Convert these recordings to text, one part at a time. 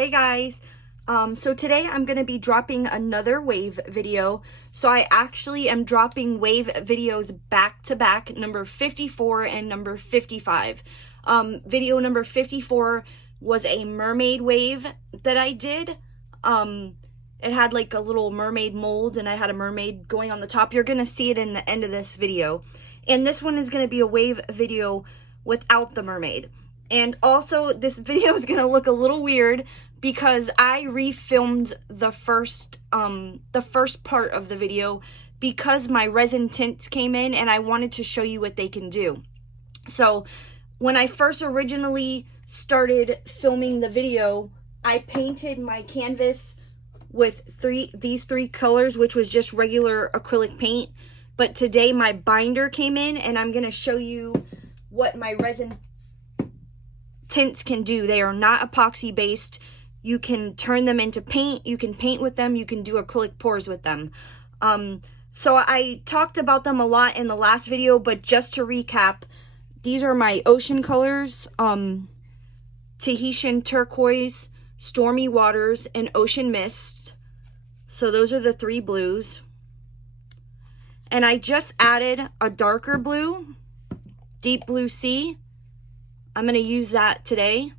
Hey guys, so today I'm going to be dropping another wave video. So I actually am dropping wave videos back to back, number 54 and number 55. Video number 54 was a mermaid wave that I did. It had like a little mermaid mold and I had a mermaid going on the top. You're going to see it in the end of this video. And this one is going to be a wave video without the mermaid. And also, this video is going to look a little weird because I refilmed the first part of the video because my resin tints came in and I wanted to show you what they can do. So, when I first originally started filming the video, I painted my canvas with these three colors, which was just regular acrylic paint. But today my binder came in and I'm going to show you what my resin tints can do. They are not epoxy based. You can turn them into paint. You can paint with them. You can do acrylic pours with them. So I talked about them a lot in the last video, but just to recap, these are my ocean colors, Tahitian turquoise, stormy waters, and ocean mist. So those are the three blues. And I just added a darker blue, deep blue sea. I'm going to use that today.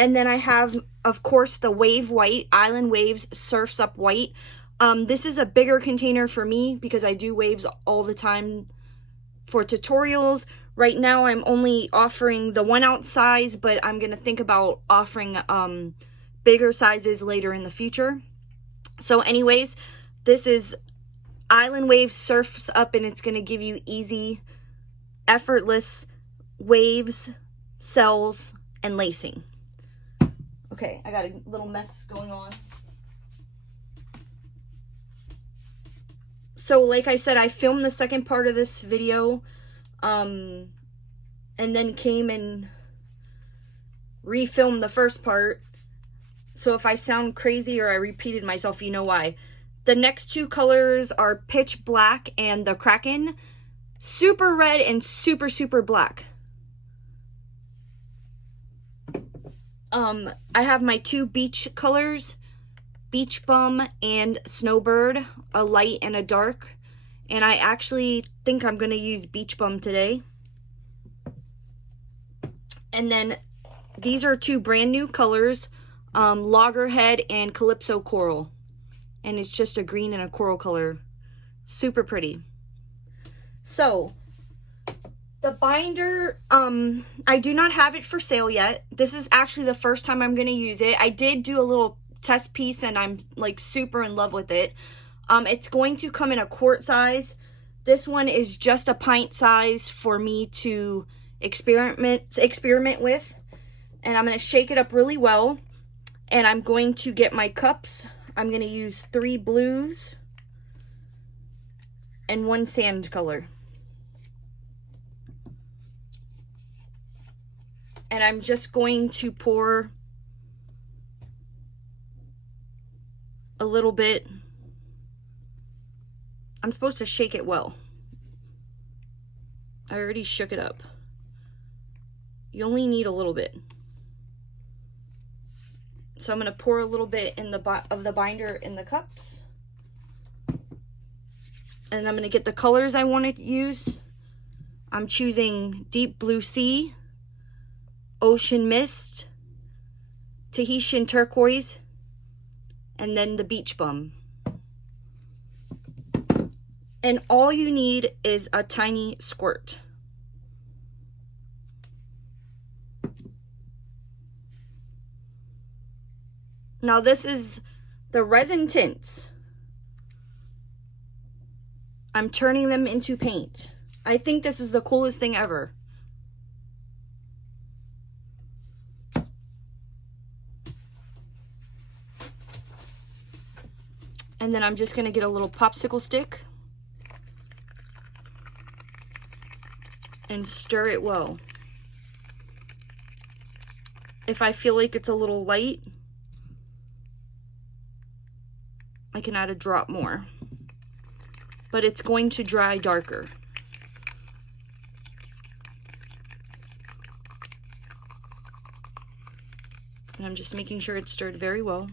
And then I have, of course, the wave white, Island Waves Surfs Up White. This is a bigger container for me because I do waves all the time for tutorials. Right now I'm only offering the 1 ounce size, but I'm going to think about offering bigger sizes later in the future. So anyways, this is Island Waves Surfs Up and it's going to give you easy, effortless waves, cells, and lacing. Okay, I got a little mess going on. So like I said, I filmed the second part of this video and then came and refilmed the first part. So if I sound crazy or I repeated myself, you know why. The next two colors are Pitch Black and the Kraken. Super red and super, super black. I have my two beach colors, Beach Bum and Snowbird, a light and a dark. And I actually think I'm going to use Beach Bum today. And then these are two brand new colors, Loggerhead and Calypso Coral. And it's just a green and a coral color. Super pretty. So, the binder, I do not have it for sale yet. This is actually the first time I'm going to use it. I did do a little test piece and I'm like super in love with it. It's going to come in a quart size. This one is just a pint size for me to experiment with. And I'm going to shake it up really well. And I'm going to get my cups. I'm going to use 3 blues and 1 sand color. And I'm just going to pour a little bit. I'm supposed to shake it well. I already shook it up. You only need a little bit. So I'm going to pour a little bit in of the binder in the cups. And I'm going to get the colors I want to use. I'm choosing Deep Blue Sea, Ocean Mist, Tahitian Turquoise, and then the Beach Bum. And all you need is a tiny squirt. Now this is the resin tints. I'm turning them into paint. I think this is the coolest thing ever. And then I'm just going to get a little popsicle stick and stir it well. If I feel like it's a little light, I can add a drop more. But it's going to dry darker. I'm just making sure it's stirred very well.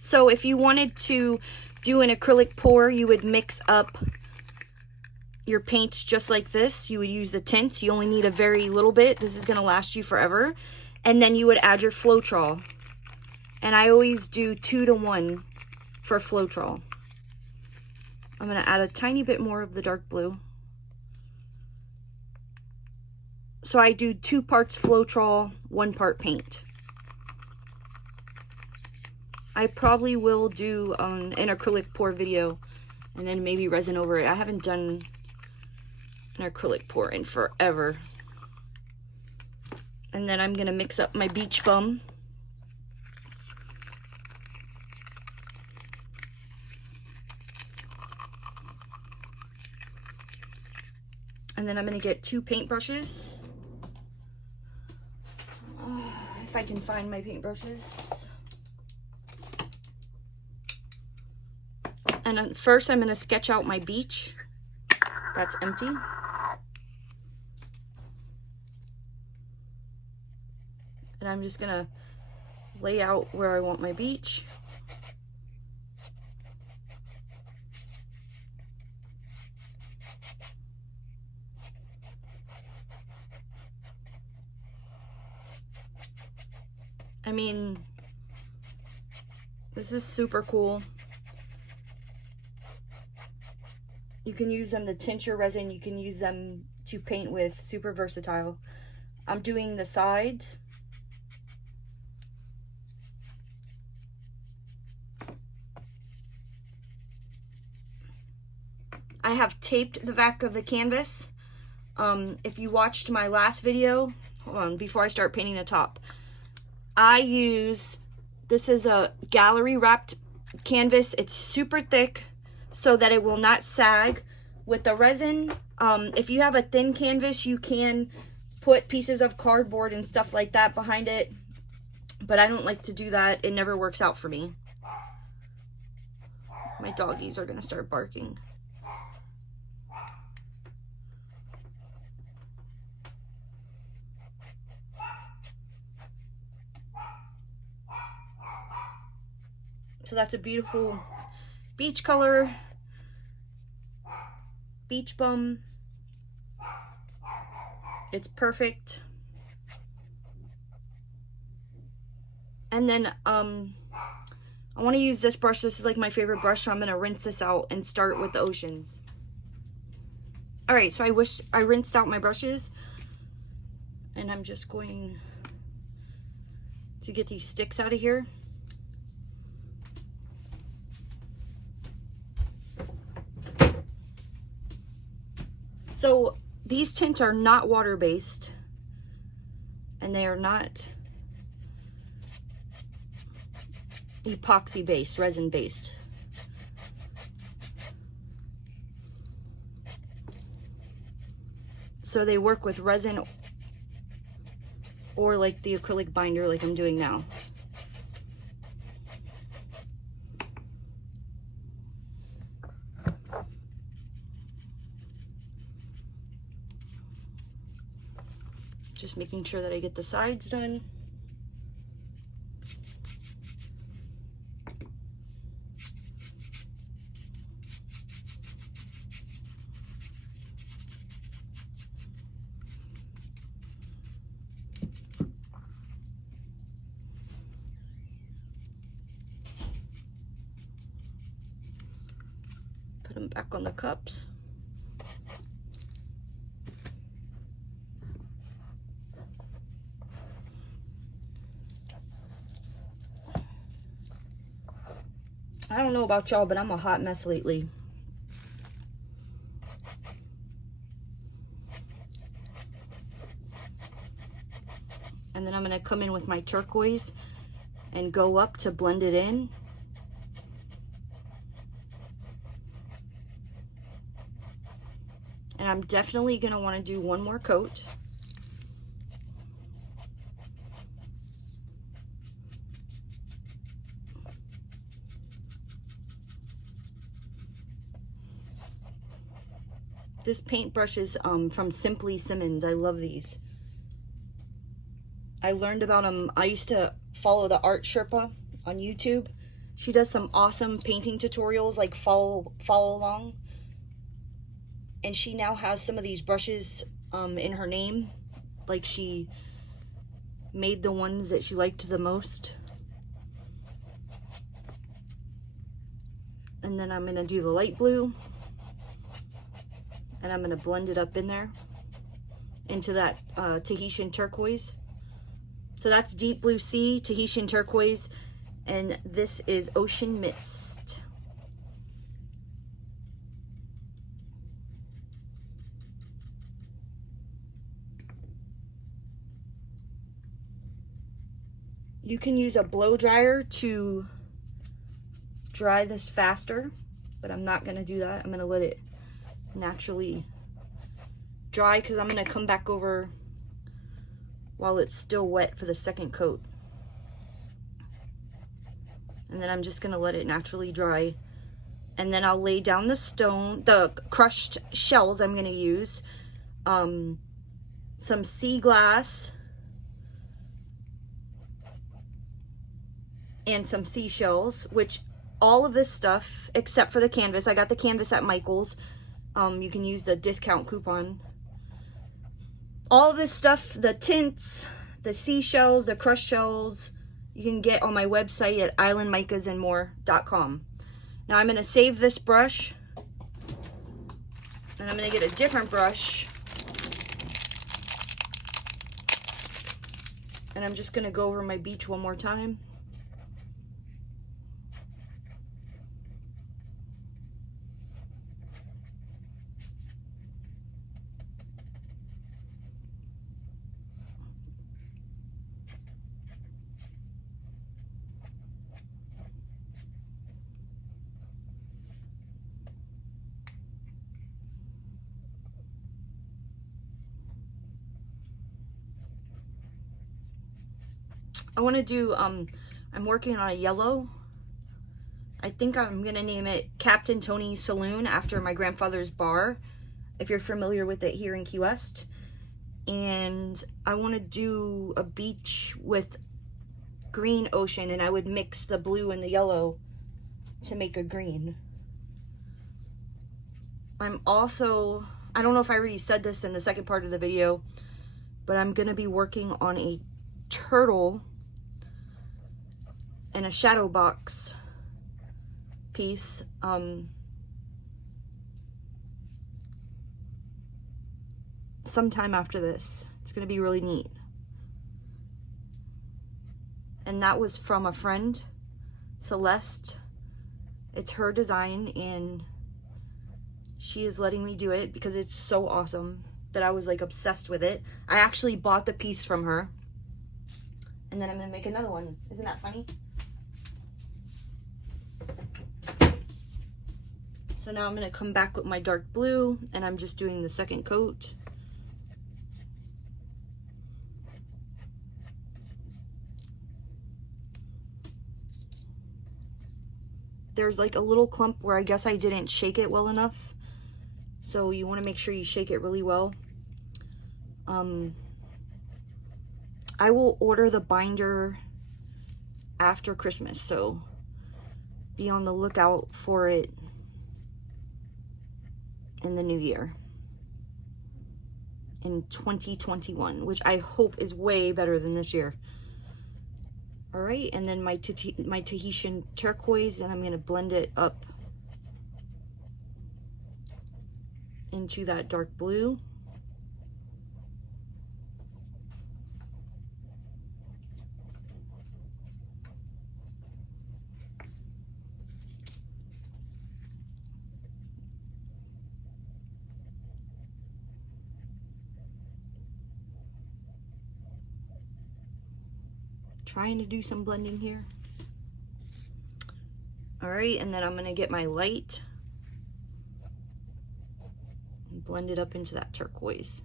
So if you wanted to do an acrylic pour, you would mix up your paints just like this. You would use the tints. You only need a very little bit. This is going to last you forever. And then you would add your Floetrol. And I always do 2 to 1 for Floetrol. I'm going to add a tiny bit more of the dark blue. So I do 2 parts Floetrol, 1 part paint. I probably will do an acrylic pour video and then maybe resin over it. I haven't done an acrylic pour in forever. And then I'm going to mix up my beach bum. And then I'm going to get 2 paintbrushes. If I can find my paintbrushes. And first I'm going to sketch out my beach. That's empty. And I'm just going to lay out where I want my beach. I mean, this is super cool. You can use them to tint your resin. You can use them to paint with. Super versatile. I'm doing the sides. I have taped the back of the canvas. If you watched my last video, hold on, before I start painting the top, I use, this is a gallery wrapped canvas. It's super thick so that it will not sag. With the resin, if you have a thin canvas, you can put pieces of cardboard and stuff like that behind it, but I don't like to do that. It never works out for me. My doggies are gonna start barking. So that's a beautiful beach color, beach bum. It's perfect. And then I want to use this brush. This is like my favorite brush, so I'm going to rinse this out and start with the oceans. All right, so I rinsed out my brushes, and I'm just going to get these sticks out of here. So these tints are not water-based, and they are not epoxy-based, resin-based. So they work with resin or like the acrylic binder like I'm doing now. Just making sure that I get the sides done. Put them back on the cups. I don't know about y'all, but I'm a hot mess lately. And then I'm going to come in with my turquoise and go up to blend it in. And I'm definitely going to want to do one more coat. This paintbrush is from Simply Simmons. I love these. I learned about them. I used to follow the Art Sherpa on YouTube. She does some awesome painting tutorials, like follow along. And she now has some of these brushes in her name. Like, she made the ones that she liked the most. And then I'm gonna do the light blue. And I'm gonna blend it up in there into that Tahitian turquoise. So that's Deep Blue Sea, Tahitian turquoise, and this is Ocean Mist. You can use a blow dryer to dry this faster, but I'm not gonna do that. I'm gonna let it naturally dry because I'm gonna come back over while it's still wet for the second coat. And then I'm just gonna let it naturally dry. And then I'll lay down the crushed shells I'm gonna use. Some sea glass and some seashells, which all of this stuff, except for the canvas, I got the canvas at Michael's. You can use the discount coupon. All of this stuff, the tints, the seashells, the crushed shells, you can get on my website at islandmicasandmore.com. Now I'm going to save this brush, and I'm going to get a different brush, and I'm just going to go over my beach one more time. I want to do, I'm working on a yellow. I think I'm going to name it Captain Tony's Saloon after my grandfather's bar, if you're familiar with it here in Key West. And I want to do a beach with green ocean, and I would mix the blue and the yellow to make a green. I'm also, I don't know if I already said this in the second part of the video, but I'm going to be working on a turtle and a shadow box piece. Sometime after this. It's gonna be really neat. And that was from a friend, Celeste. It's her design, and she is letting me do it because it's so awesome that I was like obsessed with it. I actually bought the piece from her, and then I'm gonna make another one. Isn't that funny? So now I'm gonna come back with my dark blue, and I'm just doing the second coat. There's like a little clump where I guess I didn't shake it well enough. So you wanna make sure you shake it really well. I will order the binder after Christmas, so be on the lookout for it in the new year, in 2021, which I hope is way better than this year. All right, and then my Tahitian turquoise, and I'm gonna blend it up into that dark blue. Trying to do some blending here. All right, and then I'm gonna get my light and blend it up into that turquoise.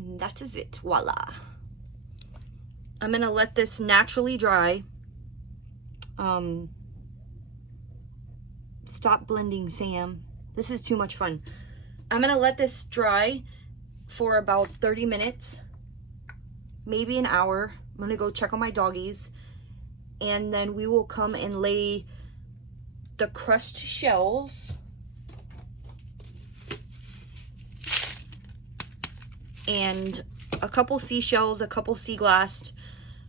And that is it. Voila. I'm gonna let this naturally dry. Stop blending, Sam. This is too much fun. I'm gonna let this dry for about 30 minutes, maybe an hour. I'm gonna go check on my doggies, and then we will come and lay the crushed shells and a couple seashells, a couple sea glass.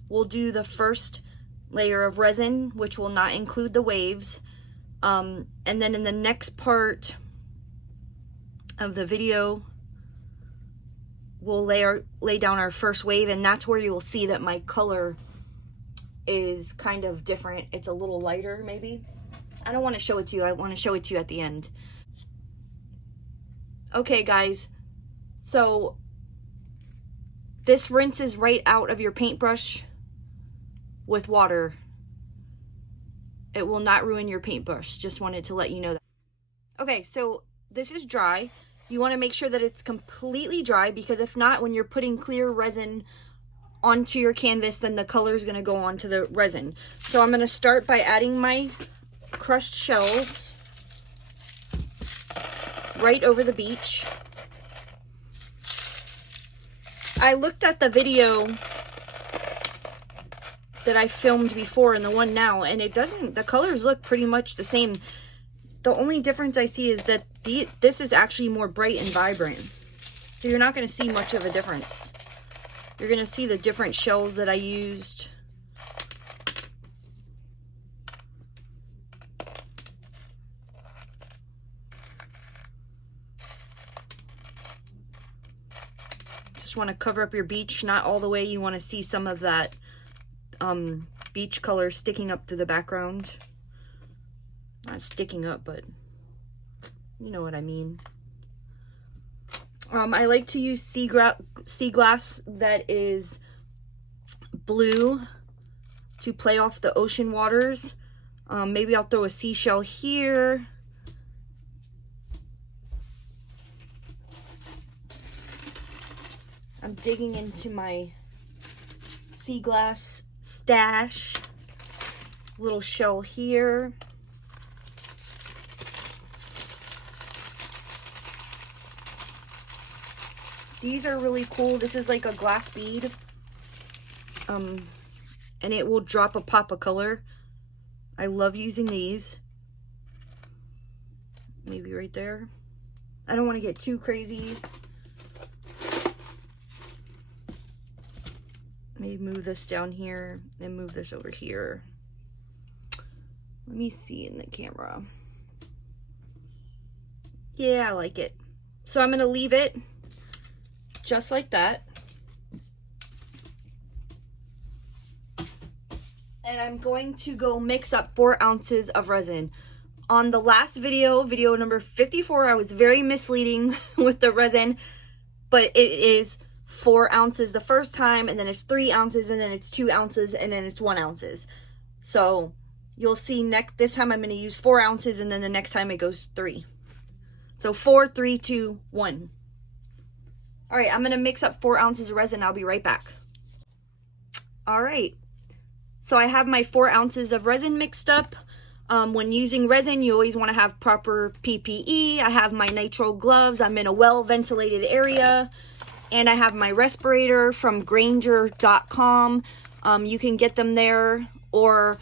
We'll do the first layer of resin, which will not include the waves. And then in the next part of the video, we'll lay down our first wave, and that's where you will see that my color is kind of different. It's a little lighter, maybe. I don't want to show it to you. I want to show it to you at the end. Okay, guys. So this rinses right out of your paintbrush with water. It will not ruin your paintbrush. Just wanted to let you know that. Okay, so this is dry. You want to make sure that it's completely dry, because if not, when you're putting clear resin onto your canvas, then the color is going to go onto the resin. So I'm going to start by adding my crushed shells right over the beach. I looked at the video that I filmed before and the one now, and it doesn't, the colors look pretty much the same. The only difference I see is that this is actually more bright and vibrant. So you're not going to see much of a difference. You're going to see the different shells that I used. Just want to cover up your beach, not all the way. You want to see some of that beach color sticking up through the background. Not sticking up, but you know what I mean. I like to use sea glass that is blue to play off the ocean waters. Maybe I'll throw a seashell here. I'm digging into my sea glass stash. Little shell here. These are really cool. This is like a glass bead. And it will drop a pop of color. I love using these. Maybe right there. I don't want to get too crazy. Maybe move this down here and move this over here. Let me see in the camera. Yeah, I like it. So I'm going to leave it just like that. And I'm going to go mix up 4 ounces of resin. On the last video, video number 54, I was very misleading with the resin, but it is 4 ounces the first time, and then it's 3 ounces, and then it's 2 ounces, and then it's 1 ounces. So you'll see this time I'm going to use 4 ounces, and then the next time it goes 3. So 4, 3, 2, 1. All right, I'm going to mix up 4 ounces of resin. I'll be right back. All right. So I have my 4 ounces of resin mixed up. When using resin, you always want to have proper PPE. I have my nitrle gloves. I'm in a well-ventilated area. And I have my respirator from Granger.com. You can get them there, or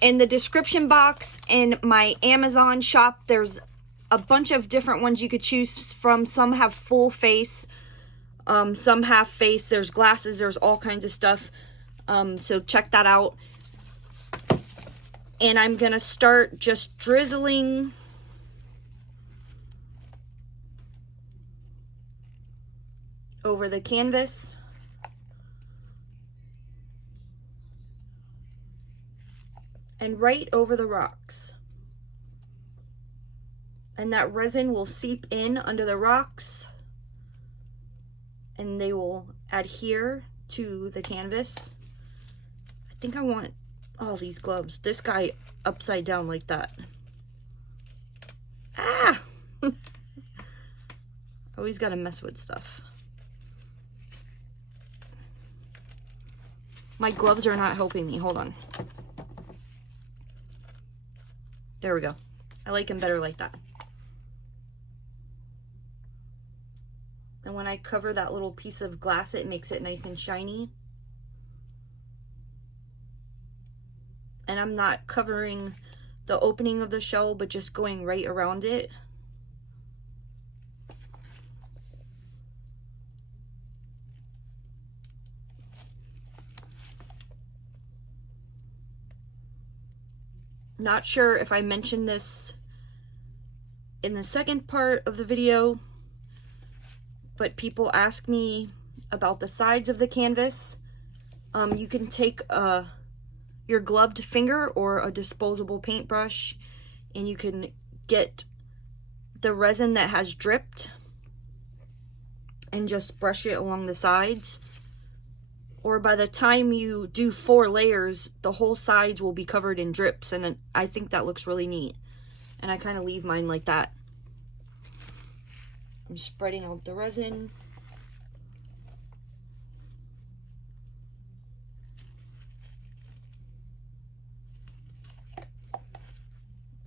in the description box in my Amazon shop, there's a bunch of different ones you could choose from. Some have full face, some half face, there's glasses, there's all kinds of stuff. So check that out. And I'm going to start just drizzling over the canvas. And right over the rocks. And that resin will seep in under the rocks, and they will adhere to the canvas. I think I want all these gloves. This guy upside down like that. Ah! Always gotta mess with stuff. My gloves are not helping me. Hold on. There we go. I like them better like that. And when I cover that little piece of glass, it makes it nice and shiny. And I'm not covering the opening of the shell, but just going right around it. Not sure if I mentioned this in the second part of the video, but people ask me about the sides of the canvas. You can take your gloved finger or a disposable paintbrush, and you can get the resin that has dripped and just brush it along the sides. Or by the time you do 4 layers, the whole sides will be covered in drips, and I think that looks really neat. And I kind of leave mine like that. I'm spreading out the resin. I'm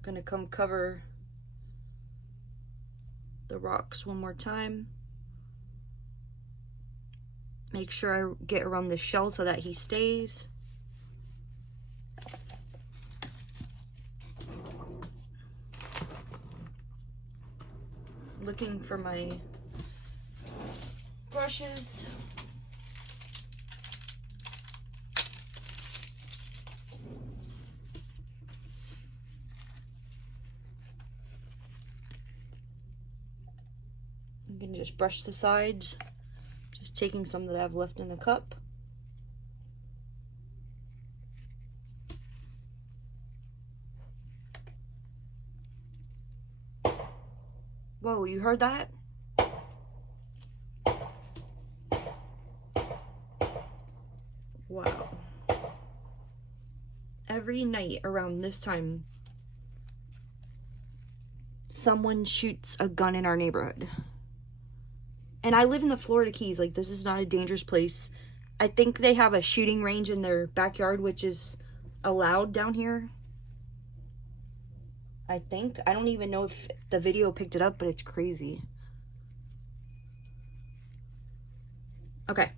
gonna come cover the rocks one more time. Make sure I get around the shell so that he stays. Looking for my brushes. I'm gonna just brush the sides. Just taking some that I have left in the cup. Whoa, you heard that? Wow. Every night around this time, someone shoots a gun in our neighborhood. And I live in the Florida Keys. Like, this is not a dangerous place. I think they have a shooting range in their backyard, which is allowed down here. I think. I don't even know if the video picked it up, but it's crazy. Okay.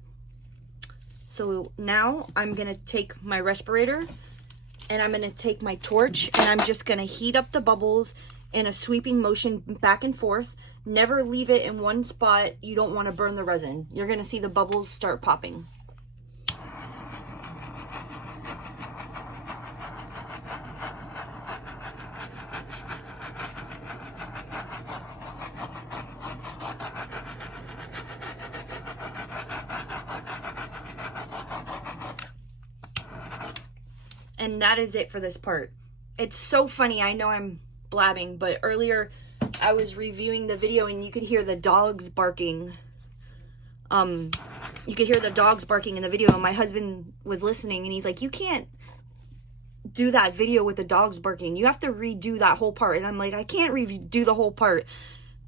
So now I'm going to take my respirator and I'm going to take my torch and I'm just going to heat up the bubbles in a sweeping motion back and forth. Never leave it in one spot. You don't want to burn the resin. You're going to see the bubbles start popping. And that is it for this part. It's so funny. I know I'm blabbing, but earlier I was reviewing the video and you could hear the dogs barking. You could hear the dogs barking in the video, and my husband was listening and he's like, you can't do that video with the dogs barking. You have to redo that whole part. And I'm like, I can't redo the whole part.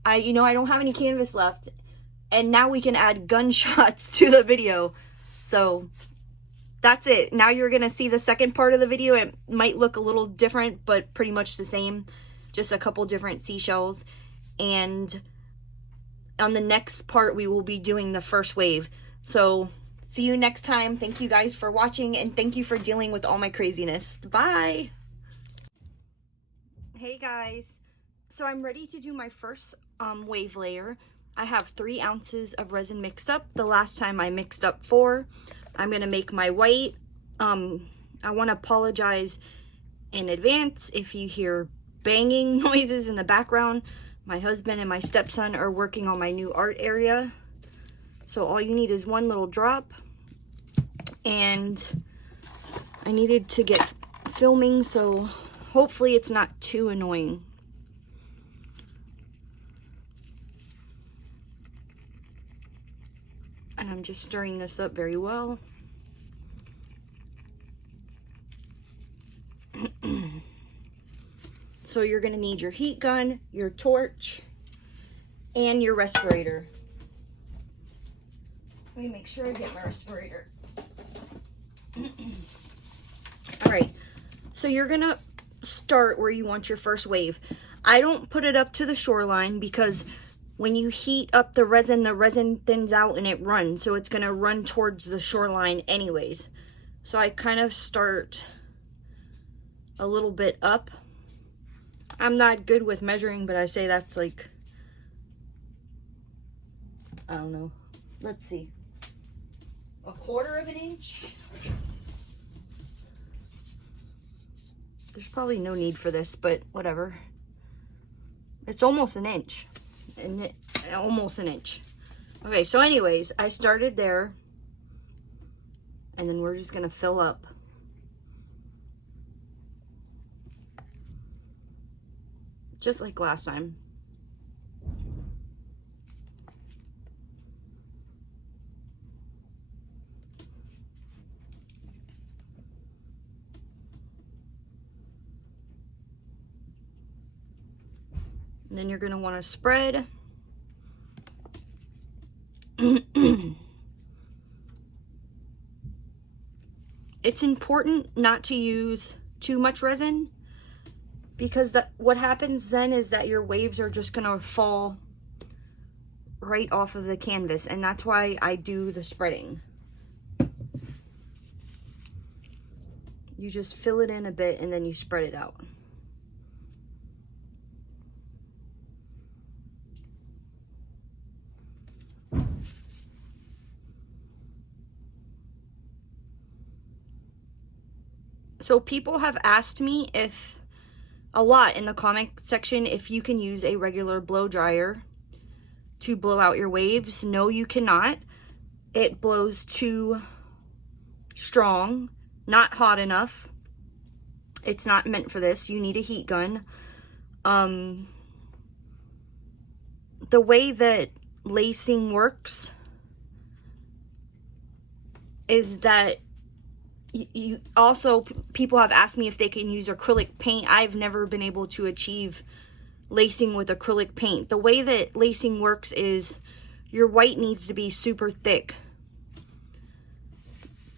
I don't have any canvas left. And now we can add gunshots to the video. So that's it. Now you're going to see the second part of the video. It might look a little different, but pretty much the same. Just a couple different seashells. And on the next part, we will be doing the first wave. So see you next time. Thank you guys for watching, and thank you for dealing with all my craziness. Bye. Hey guys. So I'm ready to do my first wave layer. I have 3 ounces of resin mixed up. The last time I mixed up 4. I'm going to make my white. I want to apologize in advance if you hear banging noises in the background. My husband and my stepson are working on my new art area. So all you need is one little drop. And I needed to get filming, so hopefully it's not too annoying. And I'm just stirring this up very well. So you're going to need your heat gun, your torch, and your respirator. Let me make sure I get my respirator. All right, so you're gonna start where you want your first wave. I don't put it up to the shoreline because when you heat up the resin thins out and it runs, so it's gonna run towards the shoreline anyways. So I kind of start a little bit up. I'm not good with measuring, but I say that's like, I don't know. Let's see. 1/4 of an inch? There's probably no need for this, but whatever. It's almost an inch. And almost an inch. Okay, so anyways, I started there. And then we're just gonna fill up. Just like last time. And then you're gonna wanna spread. It's important not to use too much resin, because what happens then is that your waves are just gonna fall right off of the canvas, and that's why I do the spreading. You just fill it in a bit and then you spread it out. So people have asked me a lot in the comment section if you can use a regular blow dryer to blow out your waves. No, you cannot. It blows too strong, not hot enough. It's not meant for this. You need a heat gun. The way that lacing works is that you also, people have asked me if they can use acrylic paint. I've never been able to achieve lacing with acrylic paint. The way that lacing works is your white needs to be super thick.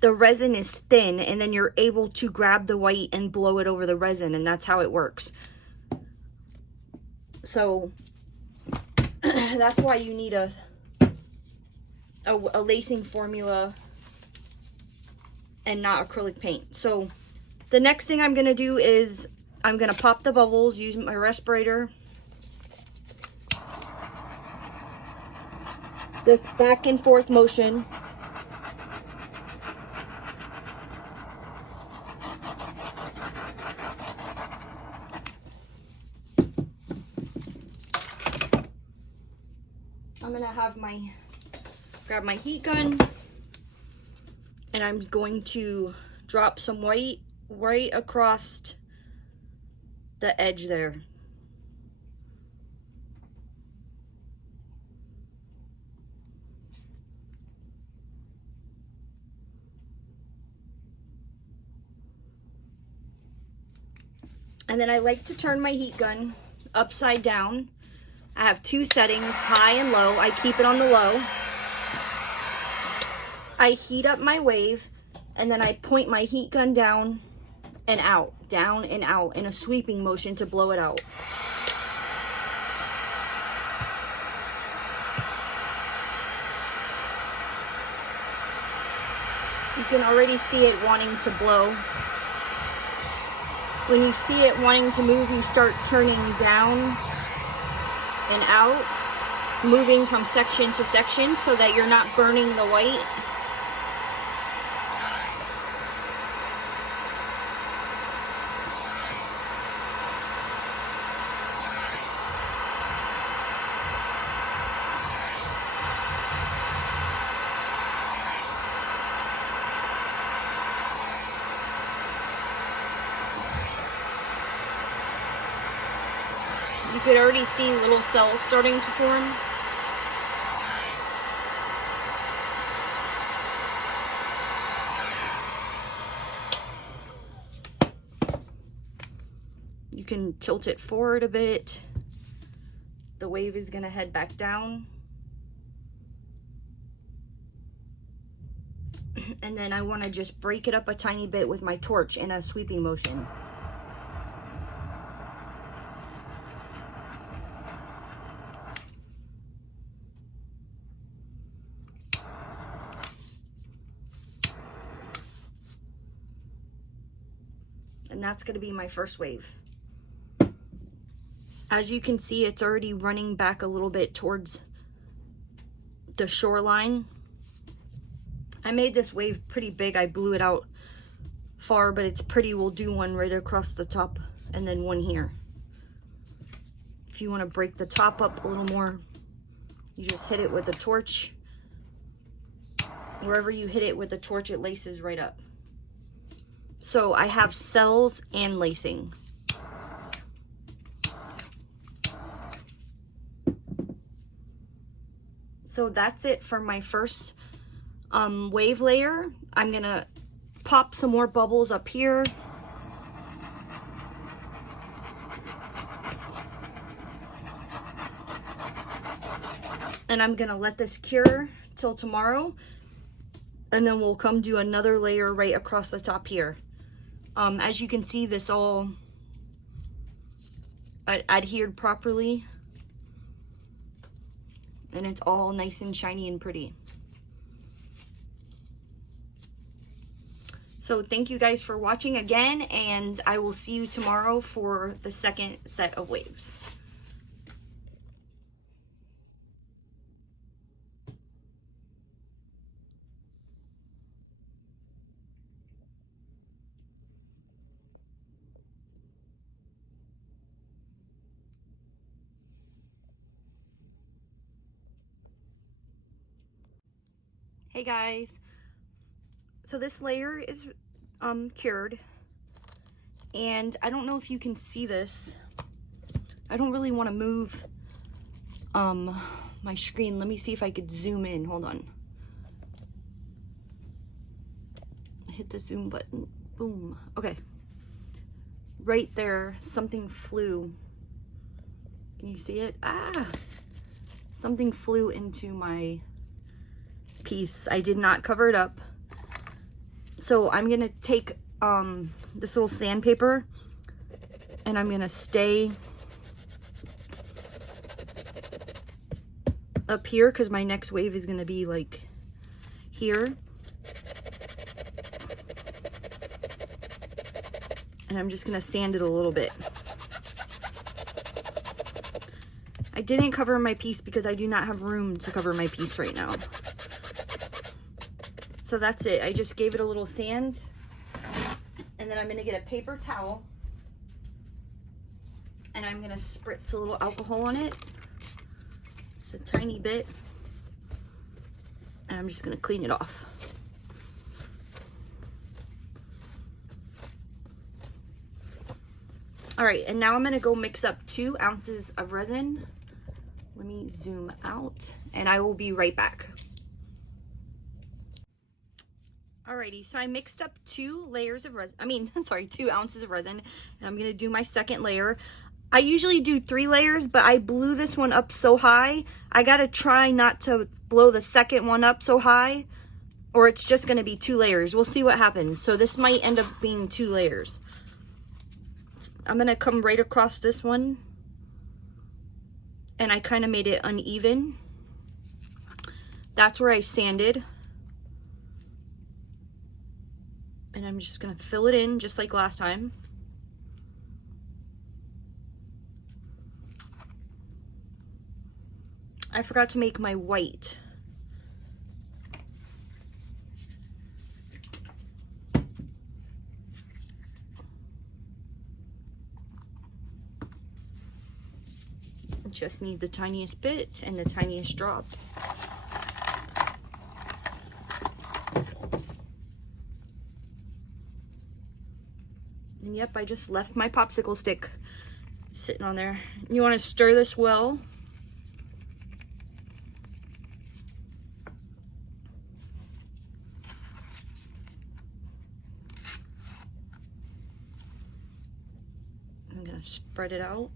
The resin is thin, and then you're able to grab the white and blow it over the resin, and that's how it works. So that's why you need a lacing formula and not acrylic paint. So the next thing I'm gonna do is I'm gonna pop the bubbles, use my respirator. This back and forth motion. I'm gonna have grab my heat gun, and I'm going to drop some white right across the edge there. And then I like to turn my heat gun upside down. I have two settings, high and low. I keep it on the low. I heat up my wave, and then I point my heat gun down and out in a sweeping motion to blow it out. You can already see it wanting to blow. When you see it wanting to move, you start turning down and out, moving from section to section so that you're not burning the white. You could already see little cells starting to form. You can tilt it forward a bit. The wave is going to head back down. And then I want to just break it up a tiny bit with my torch in a sweeping motion. And that's going to be my first wave. As you can see, it's already running back a little bit towards the shoreline. I made this wave pretty big. I blew it out far, but it's pretty. We'll do one right across the top and then one here. If you want to break the top up a little more, you just hit it with a torch. Wherever you hit it with the torch, it laces right up. So I have cells and lacing. So that's it for my first wave layer. I'm gonna pop some more bubbles up here. And I'm gonna let this cure till tomorrow. And then we'll come do another layer right across the top here. As you can see, this all adhered properly. And it's all nice and shiny and pretty. So thank you guys for watching again, and I will see you tomorrow for the second set of waves. Hey guys, so this layer is cured, and I don't know if you can see this. I don't really want to move my screen. Let me see if I could zoom in. Hold on. Hit the zoom button. Boom. Okay. Right there, something flew. Can you see it? Ah! Something flew into my piece. I did not cover it up. So I'm gonna take this little sandpaper and I'm gonna stay up here because my next wave is gonna be like here. And I'm just gonna sand it a little bit. I didn't cover my piece because I do not have room to cover my piece right now. So that's it. I just gave it a little sand, and then I'm gonna get a paper towel and I'm gonna spritz a little alcohol on it, just a tiny bit, and I'm just gonna clean it off. All right, and now I'm gonna go mix up 2 ounces of resin. Let me zoom out and I will be right back. Alrighty, so I mixed up 2 layers of resin, 2 ounces of resin, and I'm gonna do my second layer. I usually do 3 layers, but I blew this one up so high. I gotta try not to blow the second one up so high, or it's just gonna be 2 layers. We'll see what happens. So this might end up being 2 layers. I'm gonna come right across this one, and I kind of made it uneven. That's where I sanded. And I'm just gonna fill it in just like last time. I forgot to make my white. Just need the tiniest bit and the tiniest drop. And yep, I just left my popsicle stick sitting on there. You want to stir this well. I'm gonna spread it out.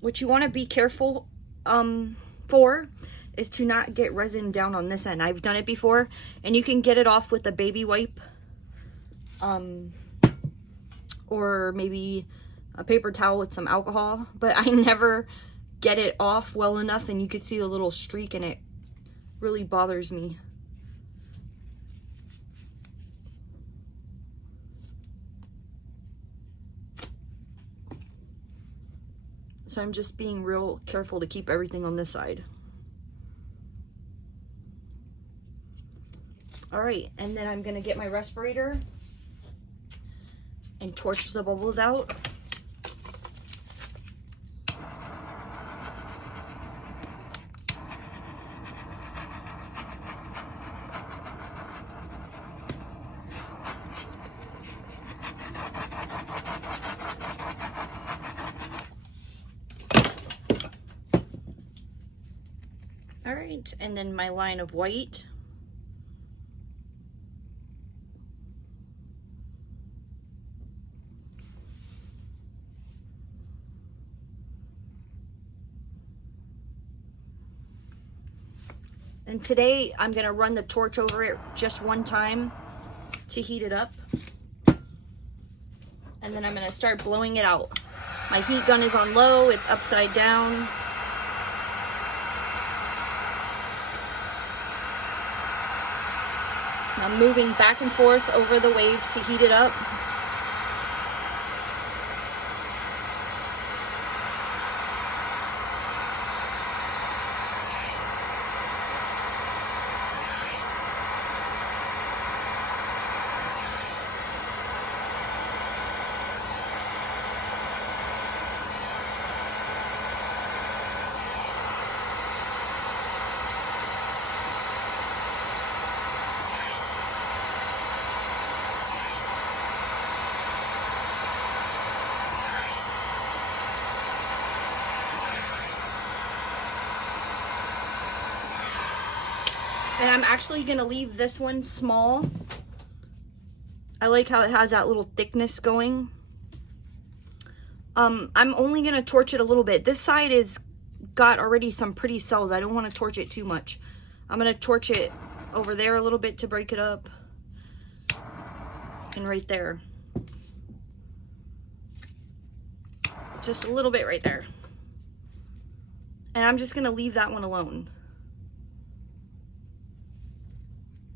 What you want to be careful for is to not get resin down on this end. I've done it before, and you can get it off with a baby wipe, or maybe a paper towel with some alcohol, but I never get it off well enough, and you can see a little streak, and it really bothers me. So I'm just being real careful to keep everything on this side. All right, and then I'm gonna get my respirator and torch the bubbles out. All right, and then my line of white. And today I'm gonna run the torch over it just one time to heat it up. And then I'm gonna start blowing it out. My heat gun is on low, it's upside down. I'm moving back and forth over the wave to heat it up. And I'm actually gonna leave this one small. I like how it has that little thickness going. I'm only gonna torch it a little bit. This side is got already some pretty cells. I don't want to torch it too much. I'm gonna torch it over there a little bit to break it up. And right there. Just a little bit right there. And I'm just gonna leave that one alone.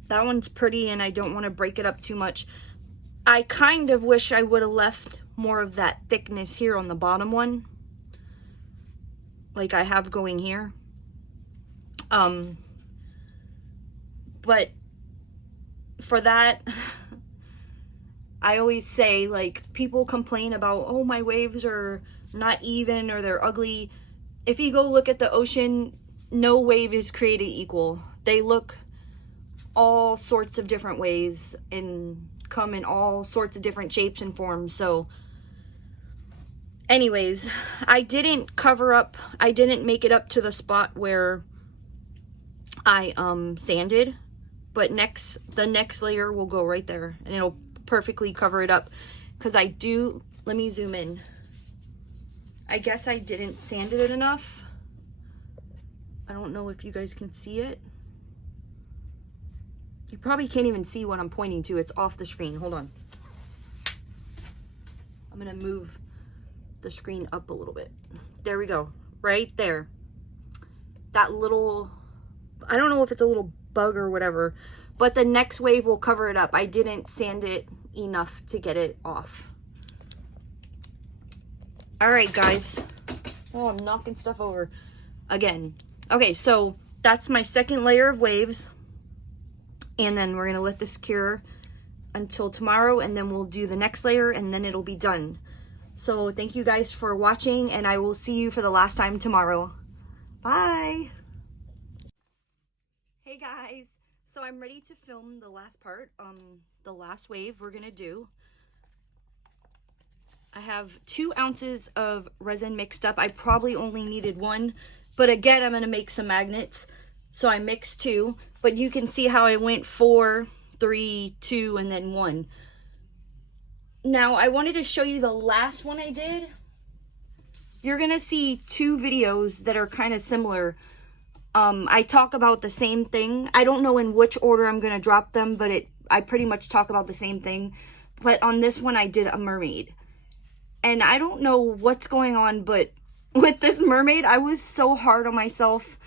That one's pretty and I don't want to break it up too much. I kind of wish I would have left more of that thickness here on the bottom one, like I have going here. But for that, I always say, like, people complain about, oh, my waves are not even or they're ugly. If you go look at the ocean, no wave is created equal. They look all sorts of different ways and come in all sorts of different shapes and forms. So anyways, I didn't cover up, I didn't make it up to the spot where I sanded, but the next layer will go right there and it'll perfectly cover it up, because I do, let me zoom in. I guess I didn't sand it enough. I don't know if you guys can see it. You probably can't even see what I'm pointing to. It's off the screen. Hold on. I'm gonna move the screen up a little bit. There we go. Right there. That little, I don't know if it's a little bug or whatever, but the next wave will cover it up. I didn't sand it enough to get it off. All right, guys. Oh, I'm knocking stuff over again. Okay, so that's my second layer of waves. And then we're gonna let this cure until tomorrow, and then we'll do the next layer and then it'll be done. So thank you guys for watching, and I will see you for the last time tomorrow. Bye. Hey guys, so I'm ready to film the last part, the last wave we're gonna do. I have 2 ounces of resin mixed up. I probably only needed 1, but again, I'm gonna make some magnets. So I mixed 2, but you can see how I went 4, 3, 2, and then 1. Now, I wanted to show you the last one I did. You're going to see 2 videos that are kind of similar. I talk about the same thing. I don't know in which order I'm going to drop them, but I pretty much talk about the same thing. But on this one, I did a mermaid. And I don't know what's going on, but with this mermaid, I was so hard on myself.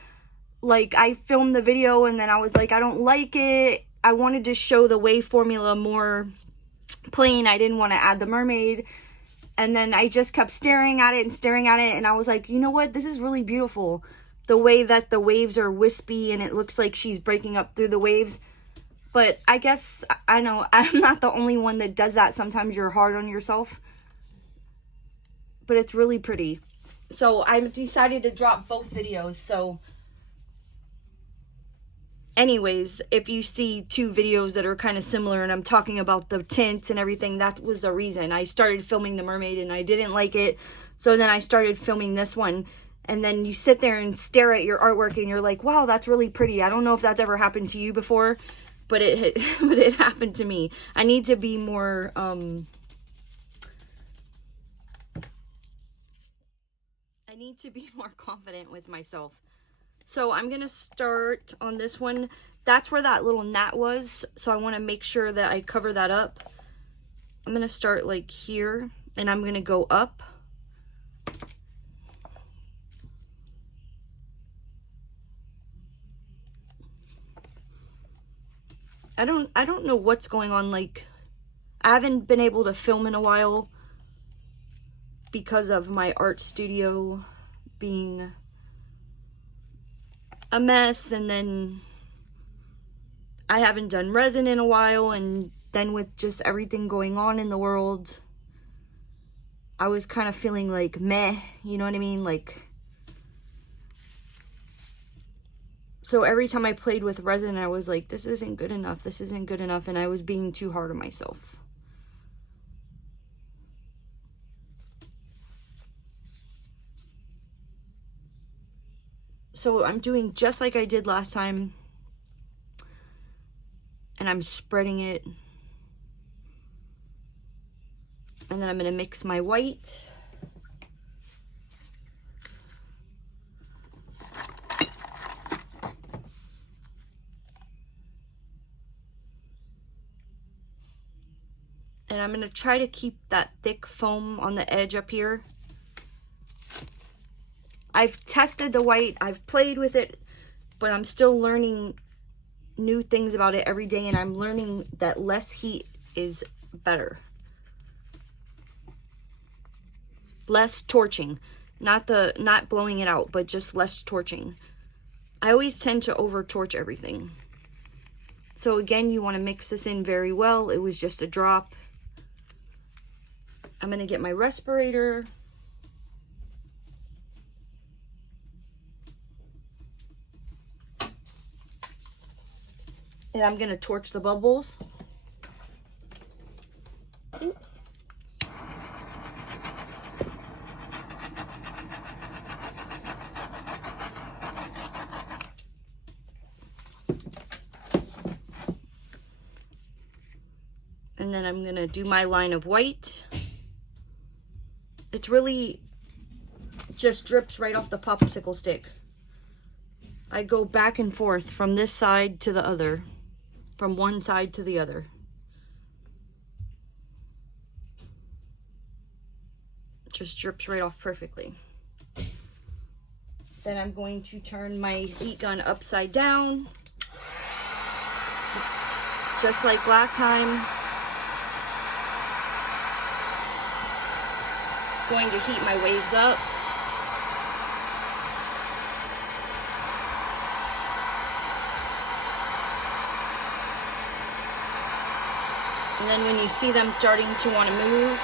Like, I filmed the video and then I was like, I don't like it. I wanted to show the wave formula more plain. I didn't want to add the mermaid. And then I just kept staring at it. And I was like, you know what? This is really beautiful. The way that the waves are wispy and it looks like she's breaking up through the waves. But I guess, I know, I'm not the only one that does that. Sometimes you're hard on yourself. But it's really pretty. So I decided to drop both videos. So anyways, if you see two videos that are kind of similar and I'm talking about the tints and everything, that was the reason. I started filming the mermaid and I didn't like it. So then I started filming this one. And then you sit there and stare at your artwork and you're like, wow, that's really pretty. I don't know if that's ever happened to you before, but it happened to me. I need to be more, I need to be more confident with myself. So I'm going to start on this one. That's where that little gnat was. So I want to make sure that I cover that up. I'm going to start like here and I'm going to go up. I don't know what's going on. Like, I haven't been able to film in a while because of my art studio being a mess, and then I haven't done resin in a while, and then with just everything going on in the world, I was kind of feeling like meh, you know what I mean? Like, so every time I played with resin, I was like, this isn't good enough, this isn't good enough, and I was being too hard on myself. So I'm doing just like I did last time, and I'm spreading it, and then I'm going to mix my white. And I'm going to try to keep that thick foam on the edge up here. I've tested the white, I've played with it, but I'm still learning new things about it every day, and I'm learning that less heat is better. Less torching. Not blowing it out, but just less torching. I always tend to over torch everything. So again, you want to mix this in very well. It was just a drop. I'm going to get my respirator. And I'm going to torch the bubbles. And then I'm going to do my line of white. It's really just drips right off the popsicle stick. I go back and forth from this side to the other, from one side to the other. It just drips right off perfectly. Then I'm going to turn my heat gun upside down, just like last time. Going to heat my waves up. And then when you see them starting to want to move,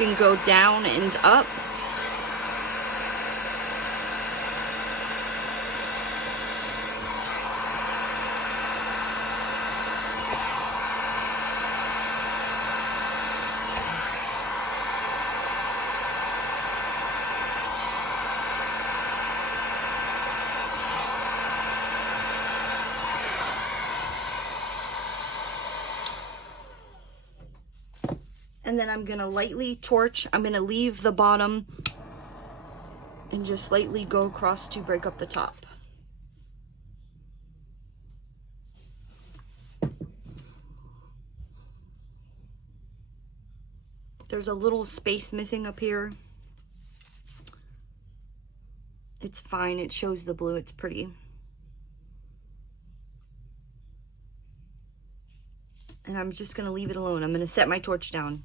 you can go down and up. And then I'm gonna lightly torch. I'm gonna leave the bottom and just lightly go across to break up the top. There's a little space missing up here. It's fine, it shows the blue, it's pretty. And I'm just gonna leave it alone. I'm gonna set my torch down.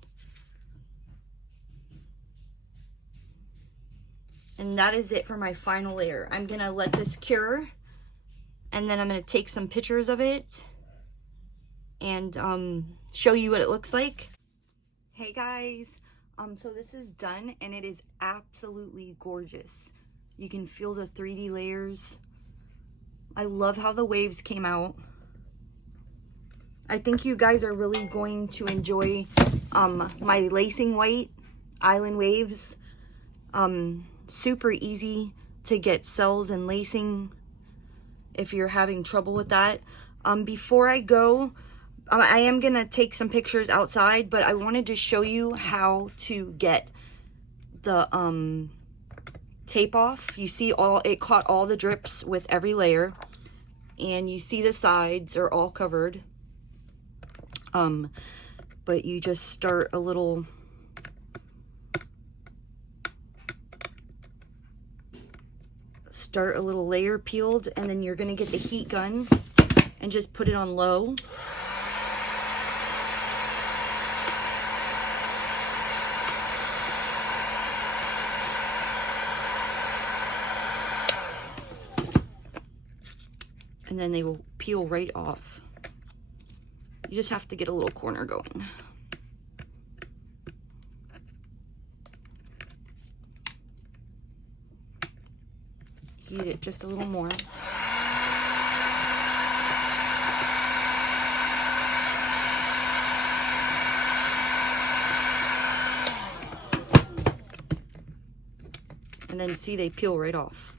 And that is it for my final layer. I'm gonna let this cure, and then I'm gonna take some pictures of it and show you what it looks like. Hey guys, so this is done and it is absolutely gorgeous. You can feel the 3D layers. I love how the waves came out. I think you guys are really going to enjoy my lacing white Island Waves. Super easy to get cells and lacing if you're having trouble with that. Before I go, I am gonna take some pictures outside, but I wanted to show you how to get the tape off. You see it caught all the drips with every layer, and you see the sides are all covered. But you just start a little layer peeled, and then you're gonna get the heat gun and just put it on low. And then they will peel right off. You just have to get a little corner going. Heat it just a little more. And then see, they peel right off.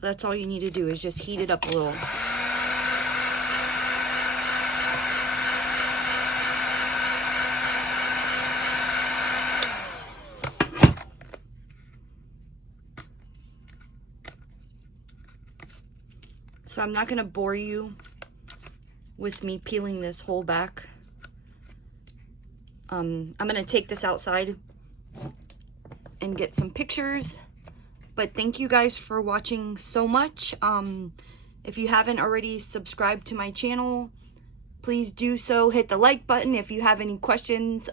That's all you need to do, is just heat it up a little. So I'm not gonna bore you with me peeling this whole back. I'm gonna take this outside and get some pictures. But thank you guys for watching so much. If you haven't already subscribed to my channel, please do so. Hit the like button. If you have any questions,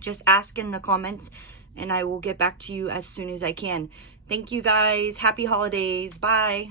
just ask in the comments and I will get back to you as soon as I can. Thank you guys. Happy holidays. Bye.